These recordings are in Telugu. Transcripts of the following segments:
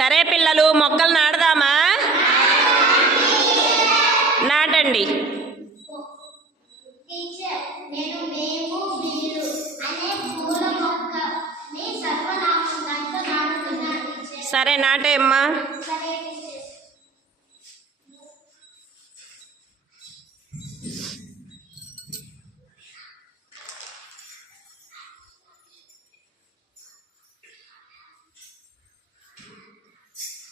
సరే పిల్లలు మొక్కలు నాడదామా నాటండి. టీచర్ నేను మేము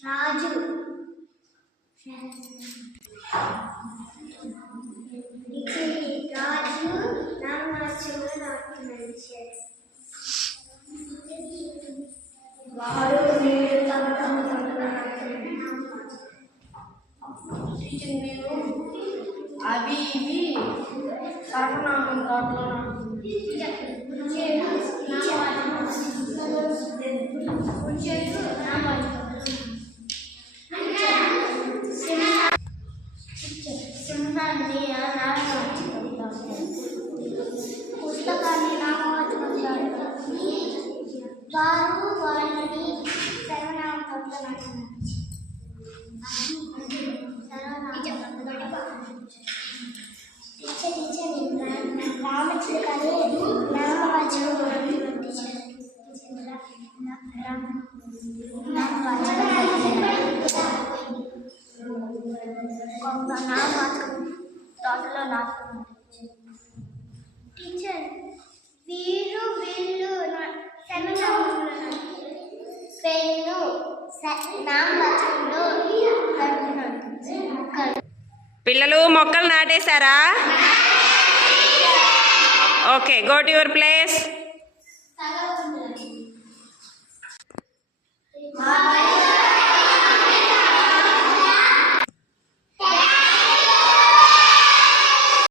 రాజు. రాజు నామాచులు నాటుతున్నాడు వారు మీరు తమ తమ మేము అవి ఇవి సర్వనామం దాంట్లో సింహాన్ని పుస్తకాన్ని నామవాచకుంటారు వారు వారిని సర్వనామం టీచర్ టీచర్ రామచుడు కానీ నామవాచకం కొంత తోటలో టీచర్ వీరు వీళ్ళు పెన్ను పిల్లలు మొక్కలు నాటేశారా? Okay go to your place